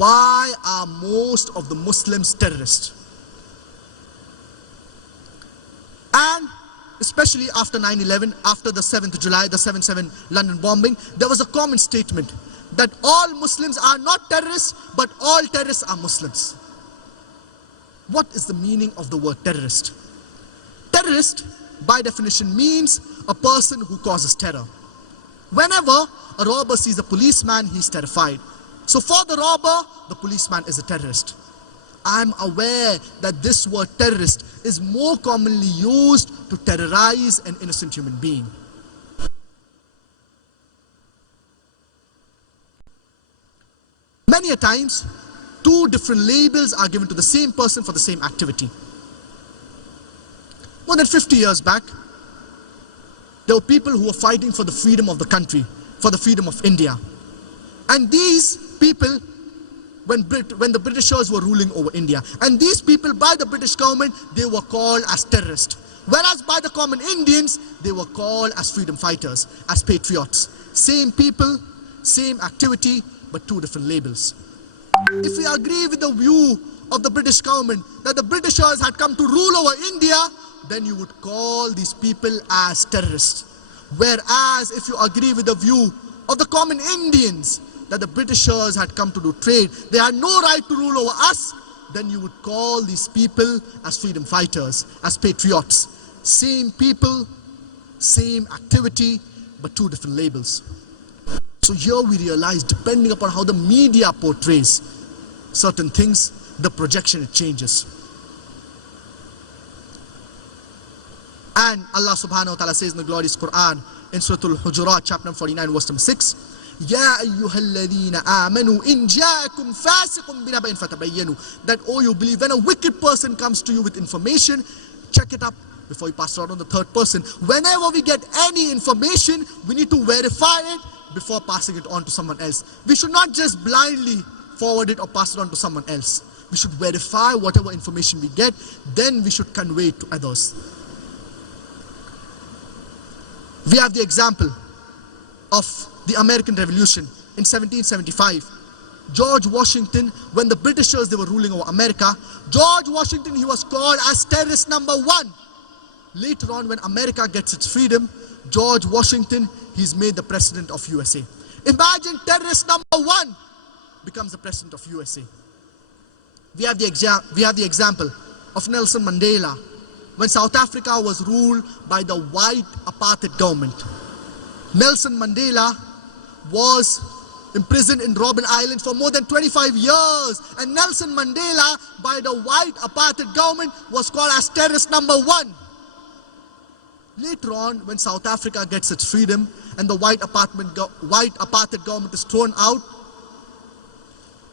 why are most of the Muslims terrorists? And especially after 9/11, after the 7th of July, the 7/7 London bombing, there was a common statement that all Muslims are not terrorists, but all terrorists are Muslims. What is the meaning of the word terrorist? Terrorist, by definition, means a person who causes terror. Whenever a robber sees a policeman, he's terrified. So for the robber, the policeman is a terrorist. I'm aware that this word terrorist is more commonly used to terrorize an innocent human being. Many a times, two different labels are given to the same person for the same activity. More than 50 years back, there were people who were fighting for the freedom of the country, for the freedom of India. And these people, when the Britishers were ruling over India, and these people by the British government, they were called as terrorists. Whereas by the common Indians, they were called as freedom fighters, as patriots. Same people, same activity, but two different labels. If we agree with the view of the British government that the Britishers had come to rule over India, then you would call these people as terrorists. Whereas if you agree with the view of the common Indians that the Britishers had come to do trade, they had no right to rule over us, then you would call these people as freedom fighters, as patriots. Same people, same activity, but two different labels. So here we realize, depending upon how the media portrays certain things, the projection, it changes. And Allah subhanahu wa ta'ala says in the glorious Quran, in Surah Al-Hujurat, chapter number 49, verse number 6, Ya ayyuhalladhina amanu in ja'akum fasiqun binaba'in fatabayyanu. That, oh, you believe, when a wicked person comes to you with information, check it up before you pass it on the third person. Whenever we get any information, we need to verify it before passing it on to someone else. We should not just blindly forward it or pass it on to someone else. We should verify whatever information we get, then we should convey it to others. We have the example of the American Revolution in 1775. George Washington, when the Britishers, they were ruling over America, George Washington, he was called as terrorist number 1. Later on, when America gets its freedom, George Washington, he's made the president of USA. Imagine terrorist number 1 becomes the president of USA. We have the example of Nelson Mandela, when South Africa was ruled by the white apartheid government. Nelson Mandela was imprisoned in Robben Island for more than 25 years. And Nelson Mandela, by the white apartheid government, was called as terrorist number 1. Later on, when South Africa gets its freedom and the white apartheid government is thrown out,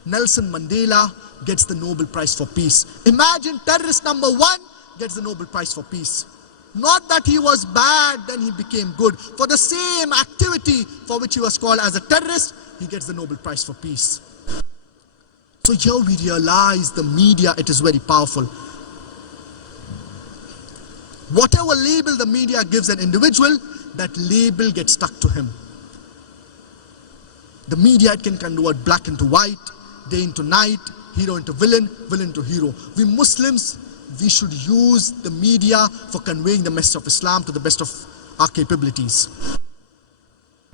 Nelson Mandela gets the Nobel Prize for Peace. Imagine terrorist number 1 gets the Nobel Prize for Peace. Not that he was bad, then he became good. For the same activity for which he was called as a terrorist, he gets the Nobel Prize for Peace. So here we realize the media, it is very powerful. Whatever label the media gives an individual, that label gets stuck to him. The media, it can convert black into white, day into night, hero into villain, villain into hero. We Muslims, we should use the media for conveying the message of Islam to the best of our capabilities.